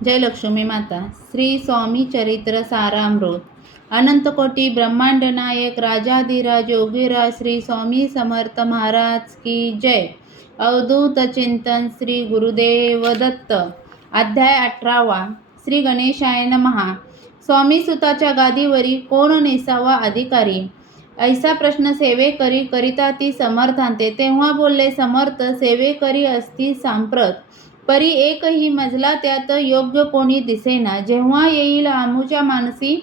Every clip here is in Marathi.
जय लक्ष्मी माता. श्री स्वामी चरित्र सारामृत. अनंत कोटी ब्रह्मांड नायक राजाधिराज योगीराज श्री स्वामी समर्थ महाराज की जय. अवधूत चिंतन श्री गुरुदेव दत्त. अध्याय 18. श्री गणेशाय नमः. स्वामी सुताच्या गादीवरी कोण नेसावा अधिकारी, ऐसा प्रश्न सेवेकरी करिता ती समर्थांते. तेव्हा बोलले समर्थ, सेवेकरी असती सांप्रत, परी एकही मजला त्यात योग्य कोणी दिसेना. जेव्हा येईल आमुच्या मानसी,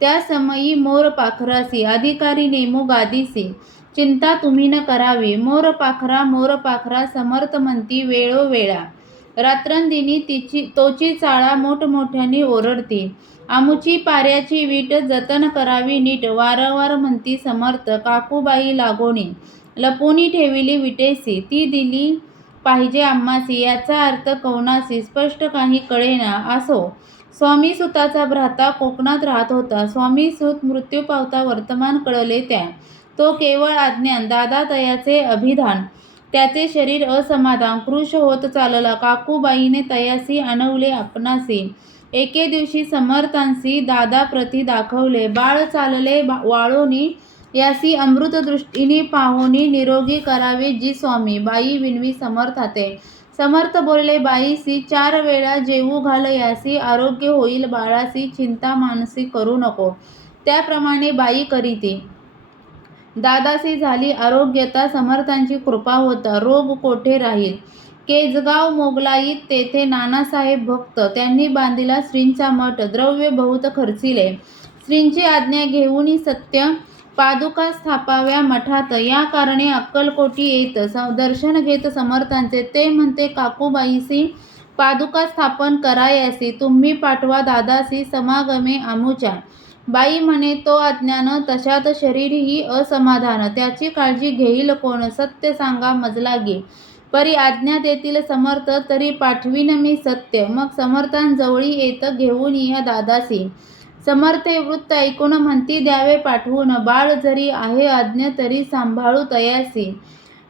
त्या समयी मोर पाखरासी, अधिकारी नेमू गादीसी, चिंता तुम्ही न करावी. मोर पाखरा समर्थ म्हणती वेळोवेळा, रात्रंदिनी तोची चाळा मोठमोठ्याने ओरडती. आमुची पाऱ्याची वीट जतन करावी नीट, वारंवार म्हणती समर्थ. काकूबाई लागोनी लपोनी ठेविली विटेसी, ती दिली पाहिजे आम्हासी, याचा अर्थ कौनासी स्पष्ट काही कळेना. असो, स्वामी सुताचा भ्राता कोकणात राहत होता. स्वामी सुत मृत्यू पावता वर्तमान कळले त्या. तो केवळ अज्ञान, दादा तयाचे अभिधान, त्याचे शरीर असमाधान, कृश होत चालला. काकूबाईने तयासी आणवले आपणासी. एके दिवशी समर्थांसी दादा प्रती दाखवले. बाळ चालले वाळोनी, यासी अमृत दृष्टीने पाहोनी निरोगी करावे जी स्वामी. बाई विनवी समर्थाते. समर्थ बोलले बाईसी, 4 वेळा जेवू घाल यासी, आरोग्य होईल बाळासी, चिंता मानसी करू नको. त्याप्रमाणे बाई करीती. दादासी झाली आरोग्यता, समर्थांची कृपा होता रोग कोठे राहील. केजगाव मोगलाईत तेथे नानासाहेब भक्त, त्यांनी बांधिला श्रींचा मठ. द्रव्य बहुत खर्चिले. श्रींची आज्ञा घेऊन सत्य पादुका स्थापाव्या मठात. या कारणे अक्कलकोटी येत दर्शन घेत समर्थांचे. ते म्हणते काकूबाईसी, पादुका स्थापन करायासी, तुम्ही पाठवा दादासी समागमे आमुच्या. बाई म्हणे तो अज्ञान, तशात शरीर ही असमाधान, त्याची काळजी घेईल कोण, सत्य सांगा मजलागी. परी आज्ञा देतील समर्थ, तरी पाठवीन मी सत्य. मग समर्थांजवळी येत घेऊन या दादासी. समर्थे वृत्त ऐकून म्हणती द्यावे पाठवून, बाळ जरी आहे अज्ञ तरी सांभाळू तयासी.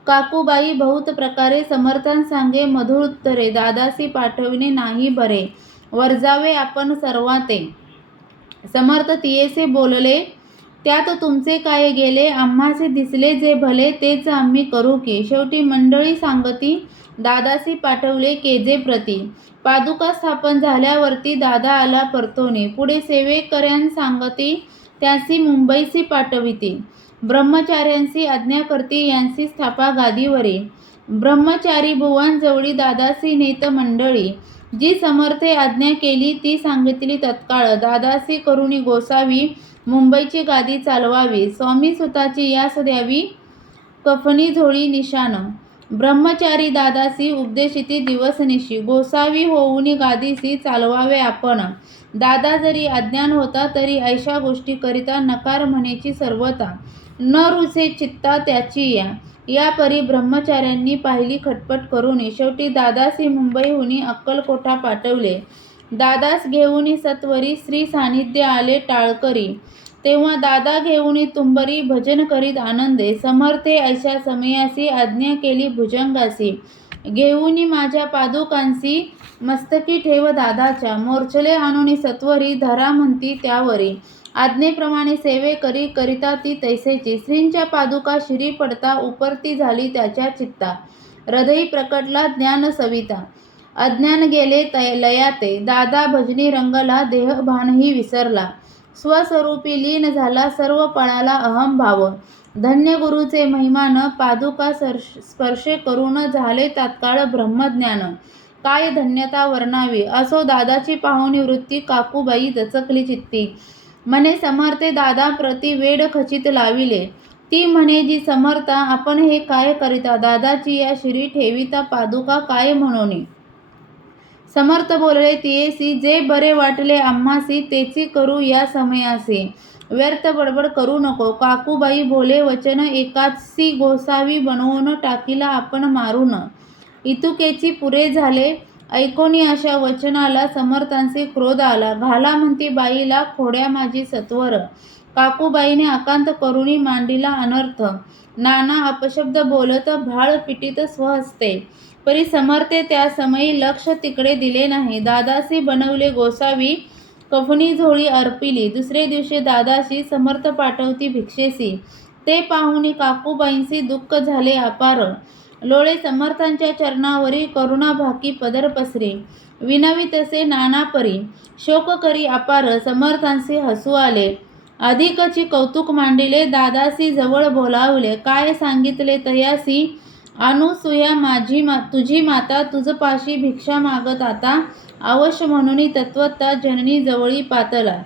काकूबाई बहुत प्रकारे समर्थांसांगे मधुर उत्तरे. दादासी पाठविणे नाही बरे, वर्जावे आपण सर्वाते. समर्थ तियेसे बोलले, त्यात तुमचे काय गेले, आम्हासे दिसले जे भले, तेच आम्ही करू की. शेवटी मंडळी सांगती दादासी पाठवले केजे प्रती. पादुका स्थापन झाल्यावरती दादा आला परतोनी. पुढे सेवेकऱ्यां सांगती त्यांसी मुंबईसी पाठविती. ब्रह्मचार्यांसी आज्ञा करती, यांसी स्थापा गादीवरी. ब्रह्मचारी बुवांजवळी दादासी नेत मंडळी. जी समर्थे आज्ञा केली ती सांगितली तत्काळ. दादासी करुणी गोसावी, मुंबईची गादी चालवावी. स्वामी सुताची यास द्यावी कफनी झोळी निशाण. ब्रह्मचारी दादासी उपदेशिती दिवसनिशी. गोसावी होऊनी गादीसी चालवावे आपण. दादा जरी अज्ञान होता तरी ऐशा गोष्टी करिता नकार म्हणेची सर्वता. न रुचे चित्ता त्याची या. या परी ब्रह्मचार्यांनी पाहिली खटपट करुनी. शेवटी दादासी मुंबईहुनी अक्कलकोटा पाठवले. दादास घेऊनी सत्वरी श्री सानिध्य आले टाळकरी. तेव्हा दादा घेऊनी तुंबरी भजन करीत आनंदे. समर्थे ऐशा समयासी आज्ञा केली भुजंगासी. घेऊनी माझ्या पादुकांसी मस्तकी ठेव दादाच्या. मोर्चले आणूनी सत्वरी धरा म्हणती त्यावरी. आज्ञेप्रमाणे सेवेकरी करिता ती तैसेची. श्रींच्या पादुका शिरी पडता उपरती झाली त्याच्या चित्ता. हृदयी प्रकटला ज्ञान सविता. अज्ञान गेले लयाते. दादा भजनी रंगला, देहभानही विसरला. स्वस्वरूपी लीन झाला, सर्व पळाला अहंभाव. धन्य गुरुचे महिमान, पादुका स्पर्शे करून झाले तात्काळ ब्रह्मज्ञान. काय धन्यता वर्णावी. असो दादाची पाहुणी वृत्ती, काकूबाई दचकली चित्ती. म्हणे समर्थे दादा प्रति वेड खचित लाविले. ती म्हणे जी समर्था, आपण हे काय करिता. दादाची या शिरी ठेविता पादुका काय म्हणोनी. समर्थ बोलले तियेसी, जे बरे वाटले आम्हासी, तेची करू या समयासी. व्यर्थ बडबड करू नको. काकूबाई बोले वचन एकासी, गोसावी बनवून टाकीला आपण मारून. इतुकेची पुरे झाले, ऐकोनी अशा वचनाला समर्थांचे क्रोध आला. घाला म्हणती बाईला खोड्या माझी सत्वर. काकूबाईने आकांत करुणी मांडिला अनर्थ. नाना अपशब्द बोलत भाळ पिटीत स्वहस्ते, परी समर्थे त्या समयी लक्ष तिकडे दिले नाही. दादासी बनवले गोसावी, कफनी झोळी अर्पिली. दुसरे दिवशी दादाशी समर्थ पाठवती भिक्षेसी, ते पाहुनी काकूबाईंसी दुःख झाले अपार. लोळे समर्थांच्या चरणावरी, करुणा भाकी पदर पसरे. विनवी तसे नाना परी, शोक करी अपार. समर्थांसी हसू आले, अधिकची कौतुक मांडिले. दादासी जवळ बोलावले, काय सांगितले तयासी. अनुसूया तुझी माता, तुझपाशी भिक्षा मागत आता. अवश्य म्हणून तत्वता जननी जवळी पातला.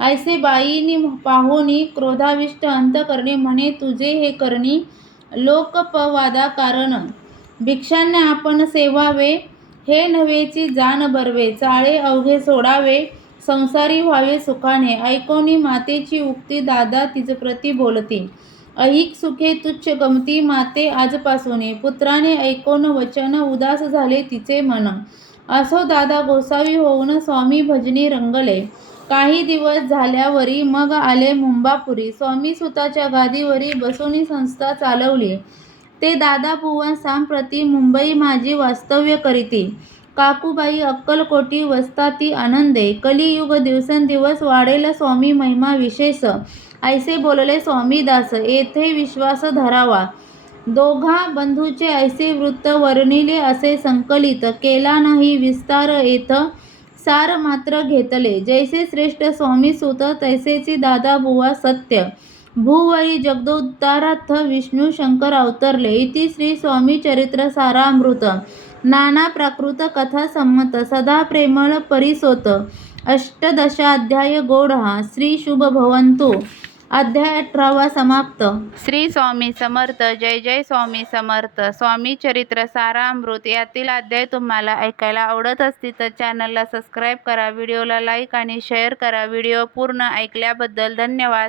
ऐसे बाईनी पाहुनी क्रोधाविष्ट अंतकरणी, म्हणे तुझे हे करणी लोकपवादा कारण. भिक्षांना आपण सेवावे, हे नव्हेची जाण बरवे. चाळे अवघे सोडावे, संसारी व्हावे सुखाने. ऐकोनी मातेची उक्ती, दादा तिजप्रती बोलती. ऐहिक सुखे तुच्छ गमती, माते आजपासून. पुत्राने ऐकोन वचन, उदास झाले तिचे मन. असो दादा गोसावी होऊन, स्वामी भजनी रंगले. काही दिवस झाल्यावरी, मग आले मुंबापुरी. स्वामी सुताच्या गादीवरी, बसूनी संस्था चालवली. ते दादा भुवन सांप्रती, मुंबई माझी वास्तव्य करीती. काकूबाई अक्कलकोटी वसताती आनंदे. कलियुग दिवसेंदिवस वाढेल स्वामी महिमा विशेष. ऐसे बोलले स्वामीदास, येथे विश्वास धरावा. दोघा बंधूचे ऐसे वृत्त वर्णिले असे संकलित. केला नाही विस्तार येथ, सार मात्र घेतले. जैसे श्रेष्ठ स्वामी सुत, तैसेची दादा बुवा सत्य. भूवरी जगदोद्धारार्थ विष्णू शंकर अवतरले. इति श्री स्वामी चरित्र सारामृत. नाना प्राकृत कथा संमत, सदा प्रेमळ परिसोत. अष्टदशाध्याय गौड हा. श्री शुभ भवंतु. अध्याय 18 समाप्त. श्री स्वामी समर्थ. जय जय स्वामी समर्थ. स्वामी चरित्र सारामृत यातील अध्याय तुम्हाला ऐकायला आवडत असतील तर चॅनलला सबस्क्राईब करा, व्हिडिओला लाईक आणि शेअर करा. व्हिडिओ पूर्ण ऐकल्याबद्दल धन्यवाद.